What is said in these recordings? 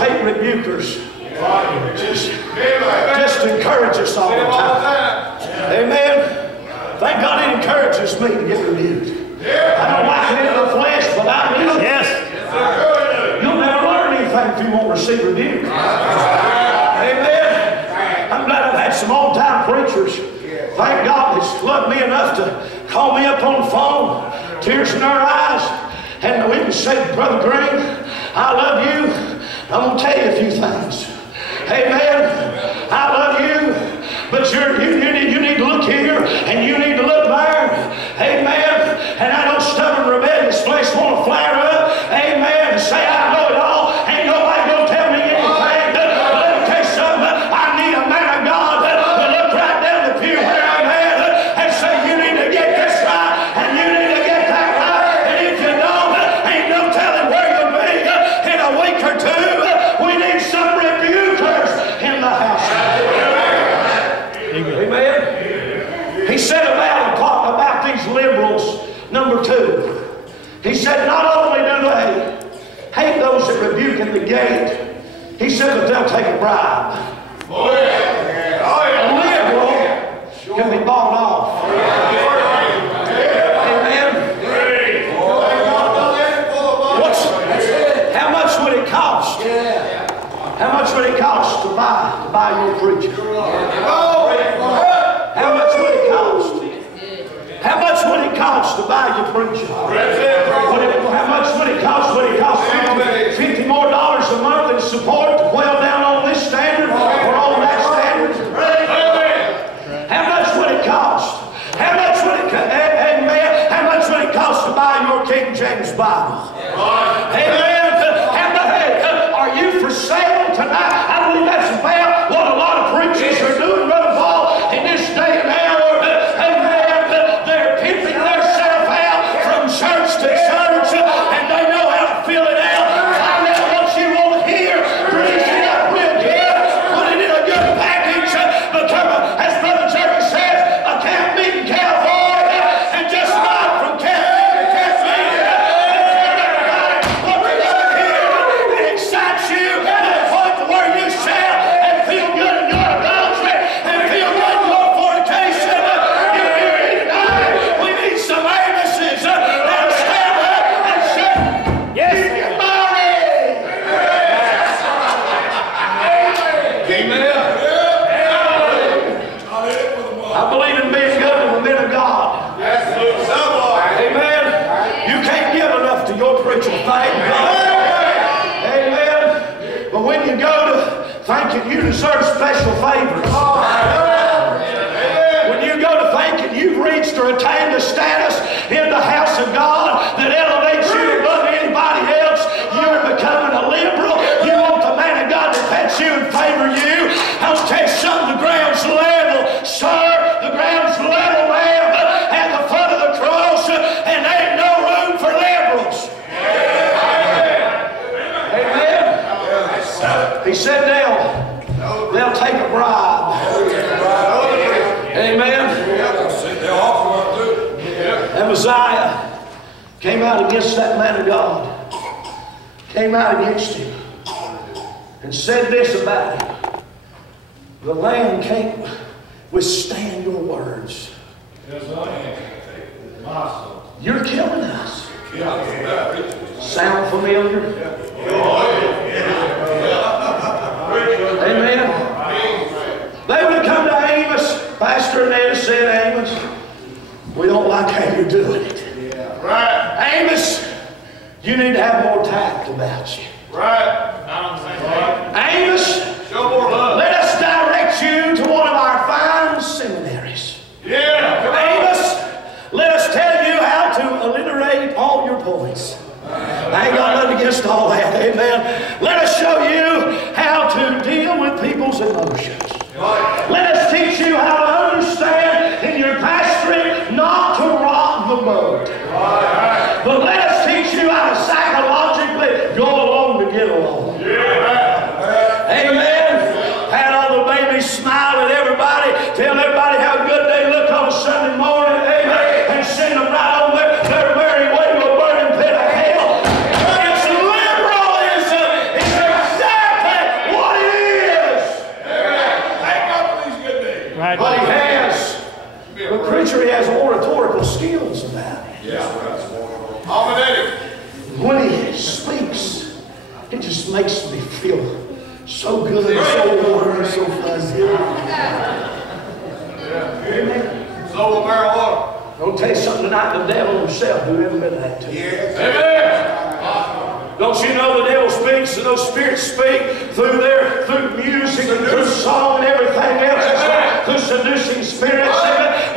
hate rebukers. Just encourage us all the time. Amen. Thank God He encourages me to get rebuked. I don't like it in the flesh, but I do. Yes. You'll never learn anything if you won't receive rebuke. Amen. I'm glad I've had some old-time preachers. Thank God that's loved me enough to call me up on the phone, tears in their eyes, and we can say, Brother Greene, I love you. I'm going to tell you a few things. Amen. I love you, but you need to look here and you need to look there. Amen. And I know stubborn, rebellious flesh want to flare up. Amen. And say, I know it all. Ain't nobody going to tell me anything. But let me tell you something. I need a man of God to look right down the pew where I'm at and say, you need to get this right and you need to get that right. And if you don't, ain't no telling where you'll be in a week or two. We need some rebukers in the house. Amen. He said about these liberals, number 2. He said not only do they hate those that rebuke in the gate, he said that they'll take a bribe. Oh yeah. Oh yeah. A liberal can be bought off. Amen. How much would it cost? How much would it cost to buy your preacher? How much would it cost? How much would it cost to buy your preacher? How much would it cost? Would it cost $50 more a month in support to well down on this standard or on that standard? How much would it cost? How much would it cost? Amen. How much would it cost to buy your King James Bible? Amen. Are you for sale tonight? I believe that's about what a lot of preachers are doing, Brother Paul, in this day and hour. Amen. They're pimping themselves out from church to church, and they know how to fill it out. Find out what you want to hear, grease it up real good, put it in a good package, become, as Brother Jerry says, a camp meeting cowboy, and just ride from camp meeting to camp meeting, and tell everybody what they want to hear, and excite you to the point to where you shout and feel good in your adultery and feel good in your fornication. You hear me tonight? We need some Amoses that'll stand up and say, yes, you're married. Amen. I believe in being good to the men of God. Amen. You can't give enough to your preacher. Thank God. Amen. But when you go to thinking you deserve special favors, when you go to thinking you've reached or attained a status in the house of God that elevates you above anybody else, you're becoming a liberal. You want the man of God to touch you and favor you. I'll tell you something, the ground's level, sir. The ground's level, ma'am, at the foot of the cross, and there ain't no room for liberals. Amen. He said they'll take a bribe. Amen. And Messiah came out against that man of God. Came out against him and said this about him. The land can't withstand your words. You're killing us. Sound familiar? Amen. They would have come to Amos. Pastor Ned said, Amos, we don't like how you're doing it. Amos, you need to have more tact about you. Amos, let us direct you to one of our fine seminaries. Amos, let us tell you how to alliterate all your points. I ain't got nothing against all that. Amen. Let us show you how to deal with people's emotions. Let us teach you how to understand in your pastoring not to rock the boat. But let us teach you how to psychologically go along to get along. Amen. Pat all the babies, smile at everybody, tell everybody how good they look on Sunday morning. Amen. And send them right on their merry way to a burning pit of hell. It's liberalism. It's When he speaks, it just makes me feel so good, so warm, so fuzzy. Amen. So marijuana. I'll tell you something tonight, the devil himself who ever been that to you. Amen. Don't you know the devil speaks and those spirits speak through music and through song and everything else, through seducing spirits.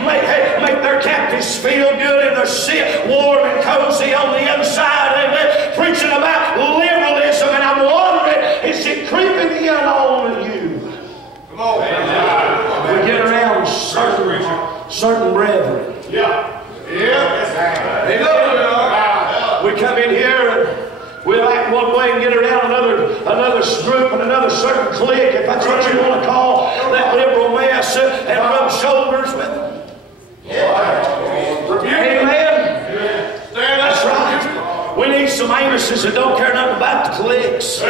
Make their captives feel good and they're sit warm and cozy on the inside. Amen. Preaching about liberalism, and I'm wondering, is it creeping in on you? Come on. We get around certain brethren. Yeah. We come in here and we'll act one way and get around another group and another certain clique, if that's what you want to call that liberal mess, and rub shoulders with them. Amen. That's right. We need some Amoses that don't care nothing about the cliques.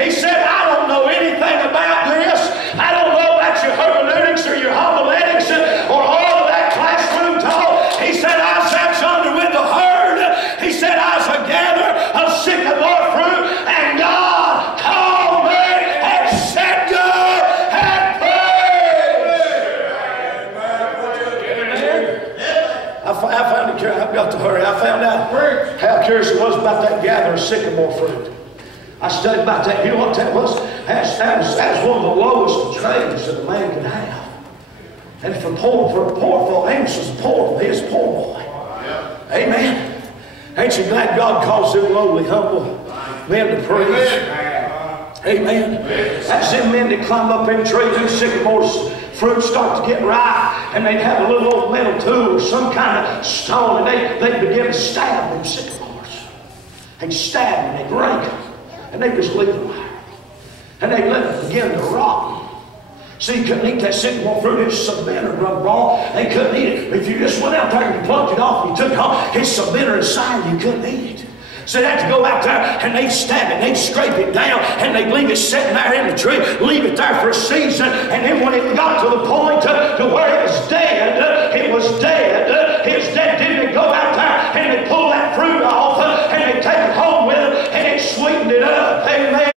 He said, I don't know anything about this. I don't know about your hermeneutics or your homiletics or all of that classroom talk. He said, I sat under with the herd. He said, I was a gatherer of sycamore fruit, and God called me and said, God had praise. I found it. I've got to hurry. I found out how curious it was about that gatherer of sycamore fruit. I studied about that. You know what that was? That's one of the lowest of trades that a man could have. And for poor folk, Amos was poor. He was a poor boy. Amen. Ain't you glad God calls them lowly, humble men to praise? Amen. That's them men that climb up in trees and sycamores. Fruit start to get ripe, and they'd have a little old metal tool or some kind of stone, and they'd begin to stab them sycamores. They'd stab them, they'd break them. And they just leave them there. And they let it begin to rot. See, you couldn't eat that sycamore fruit. It's so bitter, brother Paul. They couldn't eat it. If you just went out there and you plucked it off and you took it off, it's so bitter inside you couldn't eat it. So they'd have to go out there and they'd stab it, and they'd scrape it down, and they'd leave it sitting there in the tree, leave it there for a season, and then when